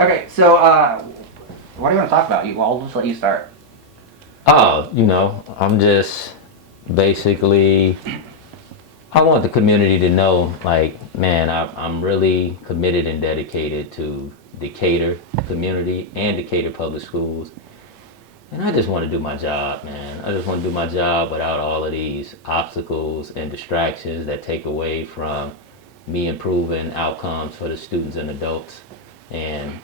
Okay, so what do you want to talk about? I'll just let you start. Oh, I'm just basically, I want the community to know, like, man, I'm really committed and dedicated to Decatur community and Decatur Public Schools. And I just want to do my job, man. I just want to do my job without all of these obstacles and distractions that take away from me improving outcomes for the students and adults. And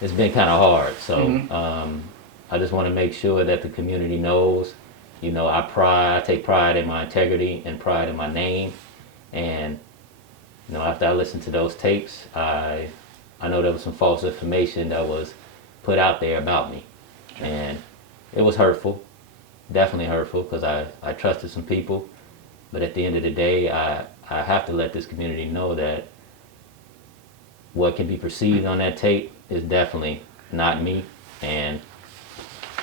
it's been kind of hard. So I just want to make sure that the community knows, I take pride in my integrity and pride in my name. And after I listened to those tapes, I know there was some false information that was put out there about me, and it was hurtful, definitely hurtful, because I trusted some people. But at the end of the day, I have to let this community know that what can be perceived on that tape is definitely not me, and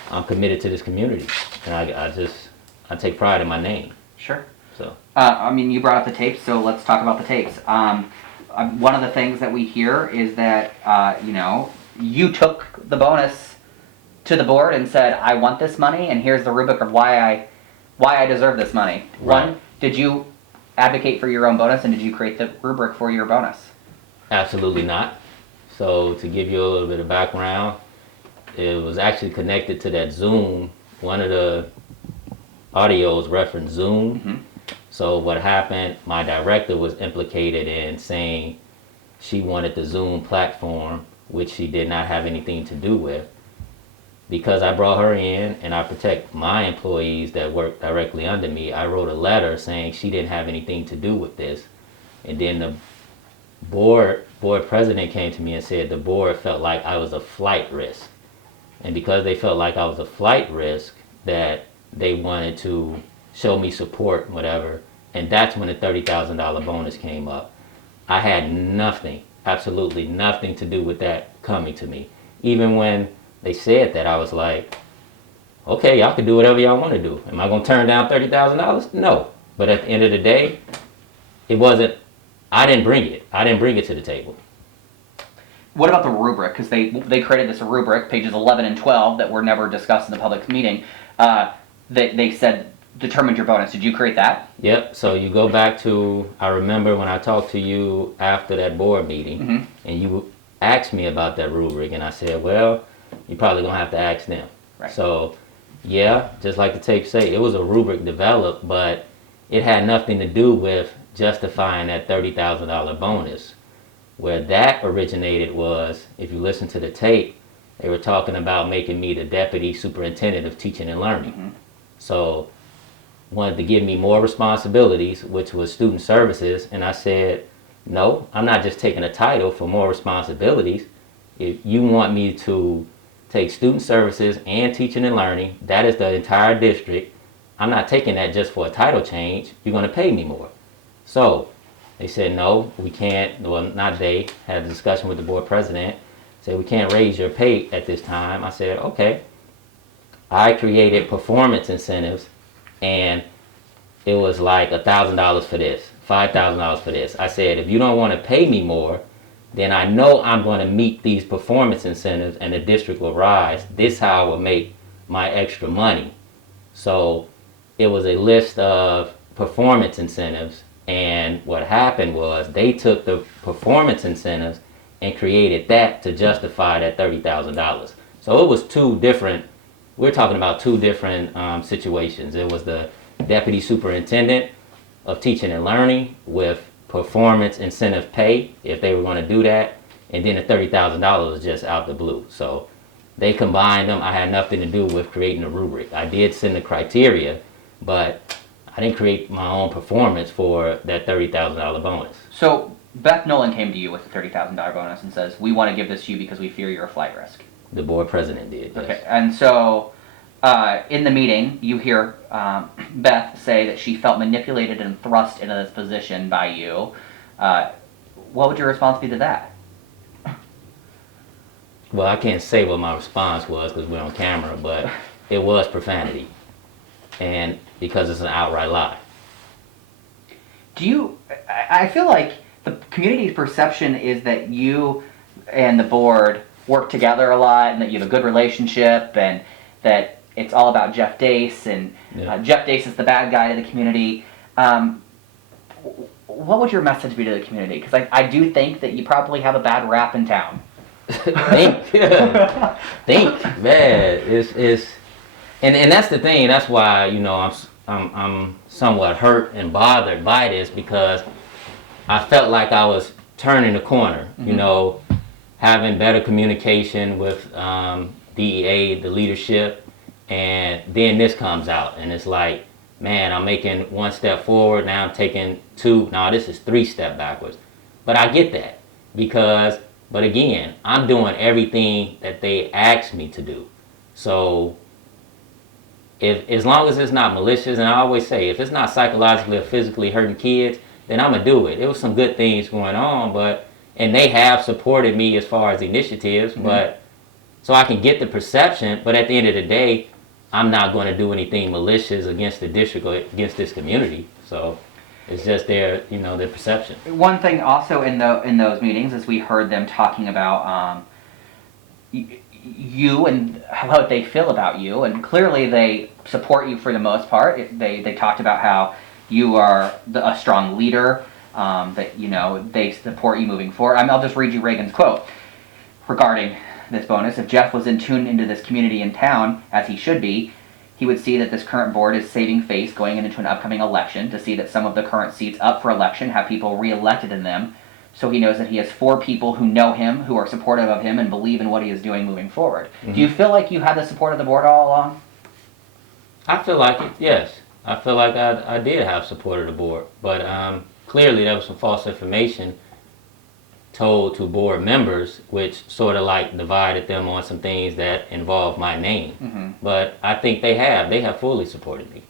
I'm committed to this community, and I take pride in my name. Sure. So I mean, you brought up the tapes, so let's talk about the tapes. One of the things that we hear is that you took the bonus to the board and said, "I want this money, and here's the rubric of why I deserve this money." Right. One, did you advocate for your own bonus, and did you create the rubric for your bonus? absolutely not. So to give you a little bit of background, it was actually connected to that Zoom. One of the audios referenced Zoom. So what happened, my director was implicated in saying she wanted the Zoom platform, which she did not have anything to do with. Because I brought her in and I protect my employees that work directly under me, I wrote a letter saying she didn't have anything to do with this. And then the board president came to me and said the board felt like I was a flight risk. And because they felt like I was a flight risk, that they wanted to show me support, whatever. And that's when the $30,000 bonus came up. I had nothing, absolutely nothing to do with that coming to me. Even when they said that, I was like, okay, y'all can do whatever y'all want to do. Am I going to turn down $30,000? No. But at the end of the day, it wasn't, I didn't bring it. I didn't bring it to the table. What about the rubric? Because they created this rubric, pages 11 and 12, that were never discussed in the public meeting. They said determined your bonus. Did you create that? Yep. So you go back to, I remember when I talked to you after that board meeting, and you asked me about that rubric, and I said, well, you're probably going to have to ask them. Right. So, yeah, just like the tape say, it was a rubric developed, but it had nothing to do with justifying that $30,000 bonus. Where that originated was, if you listen to the tape, they were talking about making me the deputy superintendent of teaching and learning. So, wanted to give me more responsibilities, which was student services, and I said, no, I'm not just taking a title for more responsibilities. If you want me to take student services and teaching and learning, that is the entire district. I'm not taking that just for a title change. You're going to pay me more. So they said, no, we can't. Well, not they. Had a discussion with the board president. Said, we can't raise your pay at this time. I said, okay. I created performance incentives, and it was like $1,000 for this, $5,000 for this. I said, if you don't want to pay me more, then I know I'm going to meet these performance incentives and the district will rise. This is how I will make my extra money. So it was a list of performance incentives, and what happened was they took the performance incentives and created that to justify that $30,000. So it was we're talking about two different situations. It was the deputy superintendent of teaching and learning with performance incentive pay, if they were going to do that, and then the $30,000 was just out the blue. So they combined them. I had nothing to do with creating a rubric. I did send the criteria, but I didn't create my own performance for that $30,000 bonus. So Beth Nolan came to you with the $30,000 bonus and says, we want to give this to you because we fear you're a flight risk. The board president did, yes. Okay, and so in the meeting, you hear Beth say that she felt manipulated and thrust into this position by you. What would your response be to that? Well, I can't say what my response was because we're on camera, but it was profanity. And because it's an outright lie. I feel like the community's perception is that you and the board work together a lot and that you have a good relationship and that it's all about Jeff Dase and Jeff Dase is the bad guy to the community. What would your message be to the community? Because I do think that you probably have a bad rap in town. think, man. And that's the thing. That's why I'm somewhat hurt and bothered by this, because I felt like I was turning the corner. Mm-hmm. Having better communication with DEA, the leadership, and then this comes out, and it's like, man, I'm making one step forward, now I'm taking two, now this is 3 steps backwards. But I get that, but again, I'm doing everything that they asked me to do. So, as long as it's not malicious, and I always say, if it's not psychologically or physically hurting kids, then I'm going to do it. There was some good things going on, and they have supported me as far as initiatives, mm-hmm. but so I can get the perception, but at the end of the day, I'm not going to do anything malicious against the district or against this community. So it's just their perception. One thing also in those meetings is we heard them talking about you and how they feel about you, and clearly they support you for the most part. They talked about how you are a strong leader, that they support you moving forward. I'll just read you Reagan's quote regarding this bonus. If Jeff was in tune into this community in town, as he should be, he would see that this current board is saving face going into an upcoming election, to see that some of the current seats up for election have people re-elected in them. So he knows that he has 4 people who know him, who are supportive of him and believe in what he is doing moving forward. Mm-hmm. Do you feel like you had the support of the board all along? I feel like it, yes. I feel like I did have support of the board, but clearly there was some false information told to board members, which sort of like divided them on some things that involve my name. Mm-hmm. But I think they have fully supported me.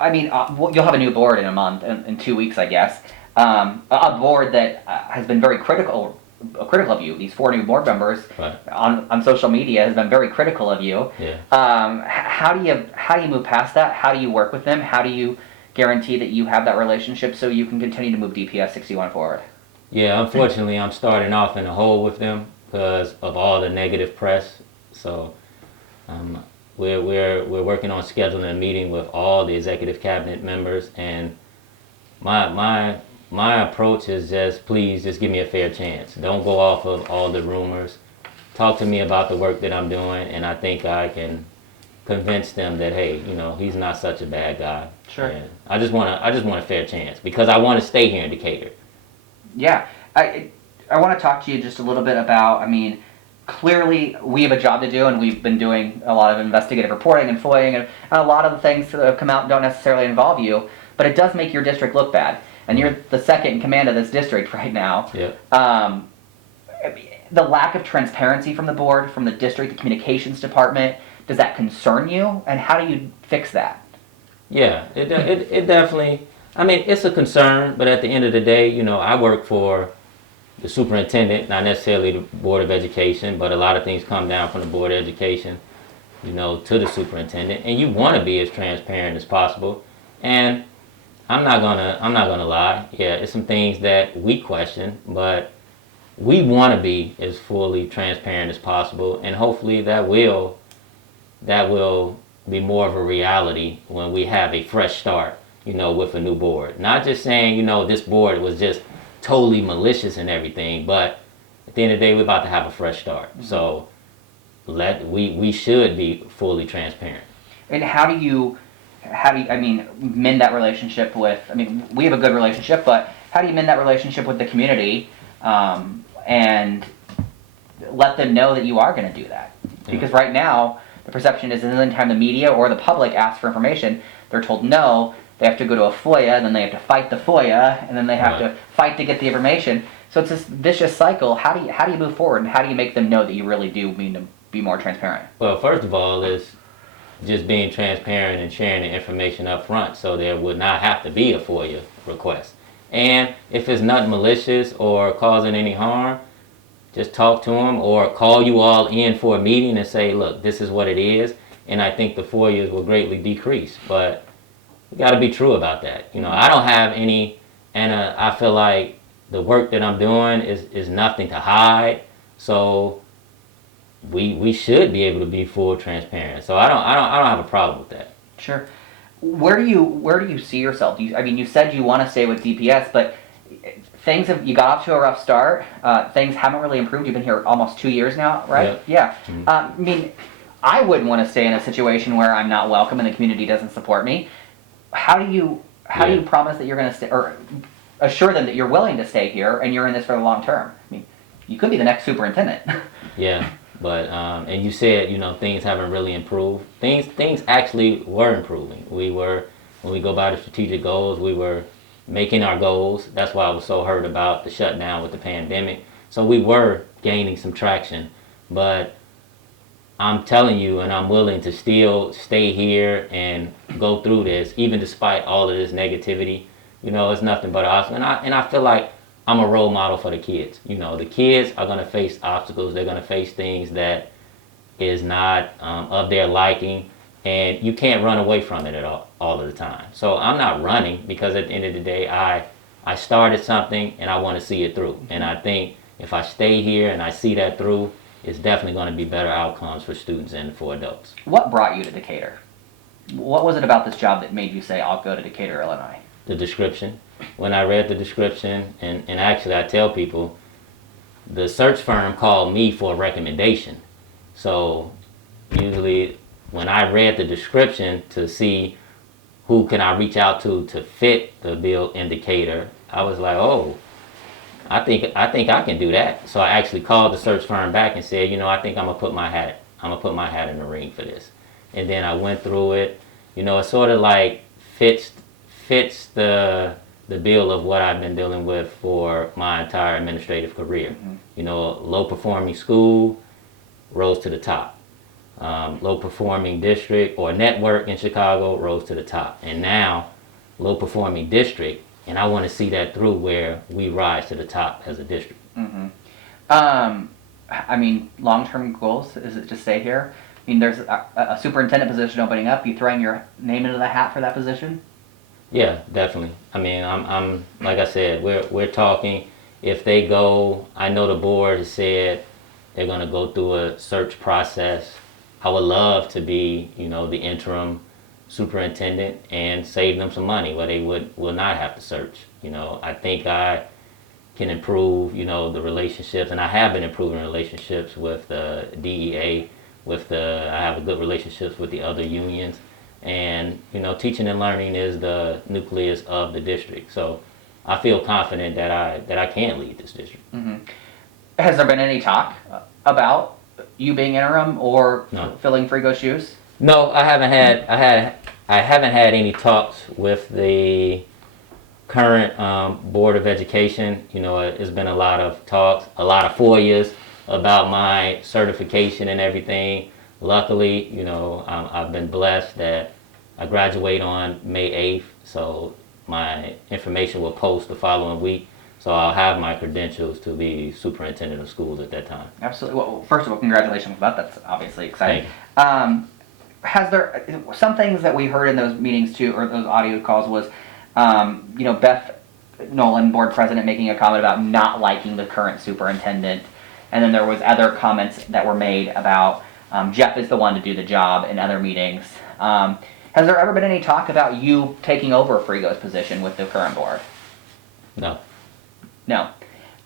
I mean, you'll have a new board in a month, in 2 weeks, I guess. A board that has been very critical of you. These 4 new board members, right, on social media has been very critical of you. Yeah. How do you move past that? How do you work with them? How do you guarantee that you have that relationship so you can continue to move DPS 61 forward? Yeah, unfortunately, I'm starting off in a hole with them because of all the negative press. So we're working on scheduling a meeting with all the executive cabinet members, and my approach is please just give me a fair chance. Don't go off of all the rumors. Talk to me about the work that I'm doing, and I think I can convince them that, hey, he's not such a bad guy. Sure. And I just want a fair chance because I want to stay here in Decatur. Yeah, I want to talk to you just a little bit about, clearly we have a job to do, and we've been doing a lot of investigative reporting and FOIAing, and a lot of the things that have come out don't necessarily involve you, but it does make your district look bad, and you're the second in command of this district right now. Yeah. The lack of transparency from the board, from the district, the communications department, does that concern you, and how do you fix that? Yeah, it definitely... it's a concern, but at the end of the day, I work for the superintendent, not necessarily the Board of Education, but a lot of things come down from the Board of Education, to the superintendent, and you want to be as transparent as possible. And I'm not gonna lie. Yeah, it's some things that we question, but we want to be as fully transparent as possible, and hopefully that will be more of a reality when we have a fresh start. With a new board. Not just saying, this board was just totally malicious and everything, but at the end of the day, we're about to have a fresh start. Mm-hmm. So we should be fully transparent. And how do you mend that relationship with, we have a good relationship, but how do you mend that relationship with the community, and let them know that you are going to do that? Yeah. Because right now, the perception is that anytime the media or the public asks for information, they're told no. They have to go to a FOIA, and then they have to fight the FOIA, and then they have to fight to get the information. So it's this vicious cycle. How do you move forward, and how do you make them know that you really do mean to be more transparent? Well, first of all, is just being transparent and sharing the information up front, so there would not have to be a FOIA request. And if it's not malicious or causing any harm, just talk to them or call you all in for a meeting and say, look, this is what it is, and I think the FOIAs will greatly decrease. But we got to be true about that. I don't have any, and I feel like the work that I'm doing is nothing to hide. So we should be able to be full transparent. So I don't have a problem with that. Sure. Where do you see yourself? I mean, you said you want to stay with DPS, but you got off to a rough start. Things haven't really improved. You've been here almost 2 years now, right? Yep. Yeah. Mm-hmm. I mean, I wouldn't want to stay in a situation where I'm not welcome and the community doesn't support me. How do you promise that you're going to stay, or assure them that you're willing to stay here and you're in this for the long term? I mean, you could be the next superintendent. Yeah, but and you said things haven't really improved. Things actually were improving. When we go by the strategic goals, we were making our goals. That's why I was so hurt about the shutdown with the pandemic. So we were gaining some traction, but I'm telling you, and I'm willing to still stay here and go through this, even despite all of this negativity. It's nothing but awesome, and I feel like I'm a role model for the kids. The kids are gonna face obstacles. They're gonna face things that is not of their liking, and you can't run away from it at all of the time. So I'm not running, because at the end of the day, I started something and I want to see it through. And I think if I stay here and I see that through, it's definitely going to be better outcomes for students and for adults. What brought you to Decatur? What was it about this job that made you say, I'll go to Decatur, Illinois? The description. When I read the description, and actually I tell people, the search firm called me for a recommendation. So usually when I read the description to see who can I reach out to fit the bill indicator, I was like, oh, I think I can do that. So I actually called the search firm back and said, I think I'm gonna put my hat in the ring for this. And then I went through it. It sort of like fits the bill of what I've been dealing with for my entire administrative career. Mm-hmm. Low performing school rose to the top. Low performing district or network in Chicago rose to the top. And now low performing district, and I want to see that through where we rise to the top as a district. Mm-hmm. I mean, long-term goals, is it to stay here? I mean, there's a superintendent position opening up. You throwing your name into the hat for that position? Yeah, definitely. I mean, I'm like I said, we're talking. If they go, I know the board has said they're going to go through a search process. I would love to be, the interim superintendent and save them some money where they will not have to search. I think I can improve, the relationships, and I have been improving relationships with the DEA, I have a good relationships with the other unions, and teaching and learning is the nucleus of the district. So I feel confident that I can lead this district. Mm-hmm. Has there been any talk about you being interim or filling Frigo's shoes? No, I haven't had any talks with the current Board of Education. It's been a lot of talks, a lot of FOIAs about my certification and everything. Luckily, I've been blessed that I graduate on May 8th, so my information will post the following week. So I'll have my credentials to be superintendent of schools at that time. Absolutely. Well, first of all, congratulations on that. That's obviously exciting. Thank you. Has there some things that we heard in those meetings too, or those audio calls was, Beth Nolan, board president, making a comment about not liking the current superintendent, and then there was other comments that were made about Jeff is the one to do the job in other meetings. Has there ever been any talk about you taking over Frigo's position with the current board? No. No.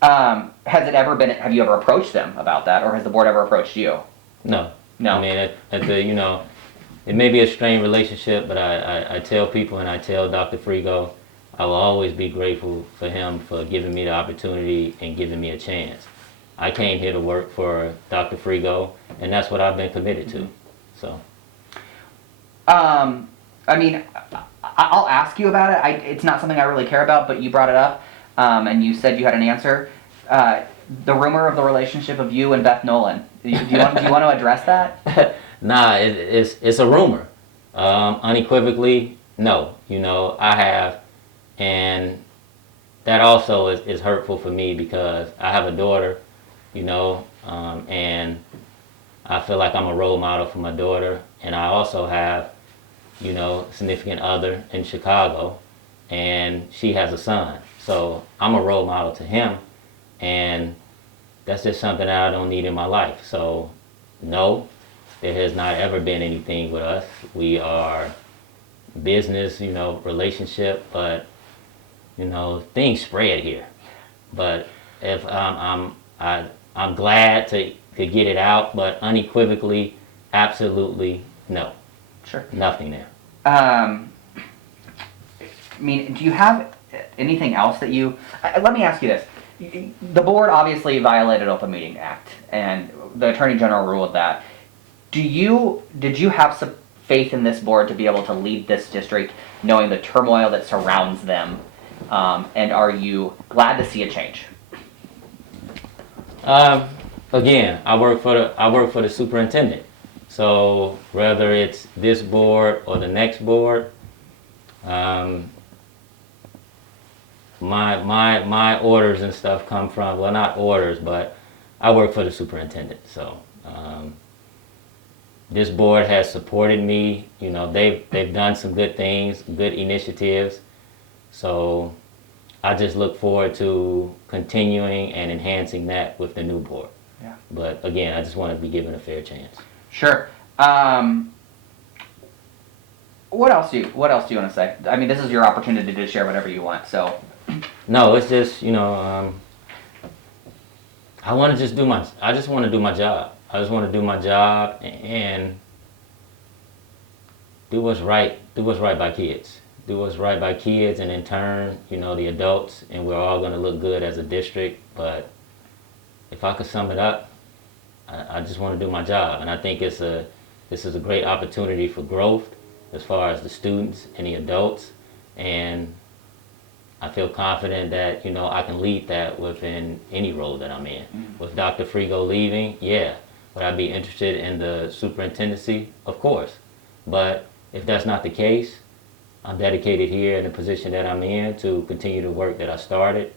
Has it ever been? Have you ever approached them about that, or has the board ever approached you? No. No. I mean, it may be a strained relationship, but I tell people, and I tell Dr. Frigo, I will always be grateful for him for giving me the opportunity and giving me a chance. I came here to work for Dr. Frigo, and that's what I've been committed to. So. I mean, I'll ask you about it. It's not something I really care about, but you brought it up, and you said you had an answer. The rumor of the relationship of you and Beth Nolan. Do you want to address that? Nah, it's a rumor. Unequivocally, no. I have, and that also is hurtful for me because I have a daughter, and I feel like I'm a role model for my daughter, and I also have, significant other in Chicago, and she has a son. So I'm a role model to him, and that's just something that I don't need in my life. So no, there has not ever been anything with us. We are business, relationship, but things spread here. But if I'm glad to get it out, but unequivocally, absolutely no, Sure. nothing there. I mean, do you have anything else that you? Let me ask you this: the board obviously violated Open Meeting Act, and the Attorney General ruled that. Did you have some faith in this board to be able to lead this district, knowing the turmoil that surrounds them, and are you glad to see a change? Again, I work for the superintendent. So whether it's this board or the next board, my orders and stuff come from, well, not orders, but I work for the superintendent. So this board has supported me. They've done some good things, good initiatives. So I just look forward to continuing and enhancing that with the new board. Yeah. But again, I just want to be given a fair chance. Sure. What else do you want to say? I mean, this is your opportunity to share whatever you want. So. No, it's just I want to just I just want to do my job. I just want to do my job and do what's right. Do what's right by kids. Do what's right by kids, and in turn, the adults, and we're all going to look good as a district. But if I could sum it up, I just want to do my job, and I think this is a great opportunity for growth as far as the students and the adults, and I feel confident that I can lead that within any role that I'm in. Mm-hmm. With Dr. Frigo leaving, yeah, would I be interested in the superintendency? Of course, but if that's not the case, I'm dedicated here in the position that I'm in to continue the work that I started,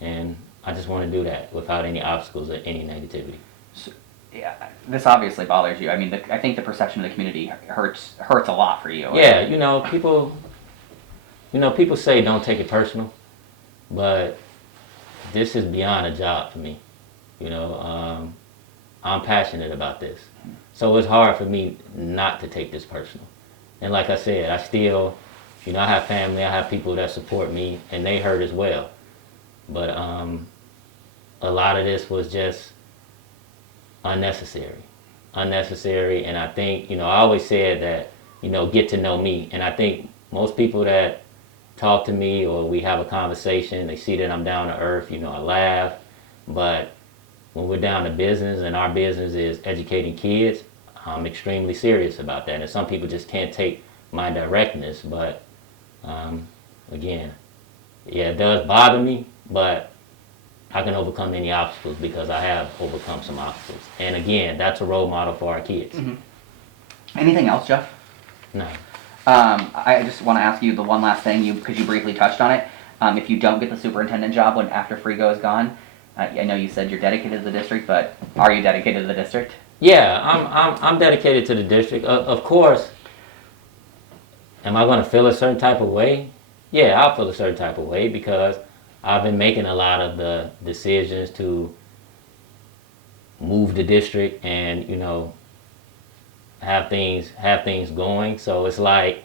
and I just want to do that without any obstacles or any negativity. So, yeah, this obviously bothers you. I mean, I think the perception of the community hurts a lot for you. Yeah, people say don't take it personal, but this is beyond a job for me. I'm passionate about this, so it's hard for me not to take this personal. And like I said, I still. I have family, I have people that support me, and they hurt as well. But a lot of this was just unnecessary. And I think, I always said that, get to know me. And I think most people that talk to me or we have a conversation, they see that I'm down to earth, I laugh. But when we're down to business, and our business is educating kids, I'm extremely serious about that. And some people just can't take my directness, but again, yeah, it does bother me, but I can overcome any obstacles because I have overcome some obstacles. And again, that's a role model for our kids. Mm-hmm. Anything else, Jeff? No. I just want to ask you the one last thing, because you briefly touched on it. If you don't get the superintendent job after Frigo is gone, I know you said you're dedicated to the district, but are you dedicated to the district? Yeah, I'm dedicated to the district. Of course. Am I going to feel a certain type of way? Yeah, I'll feel a certain type of way because I've been making a lot of the decisions to move the district and, have things going. So it's like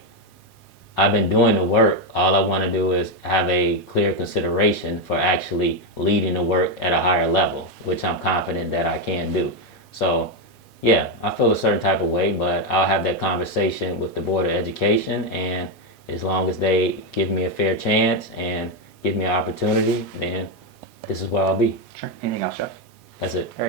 I've been doing the work. All I want to do is have a clear consideration for actually leading the work at a higher level, which I'm confident that I can do. So yeah, I feel a certain type of way, but I'll have that conversation with the Board of Education, and as long as they give me a fair chance and give me an opportunity, then this is where I'll be. Sure. Anything else, Jeff? That's it. Very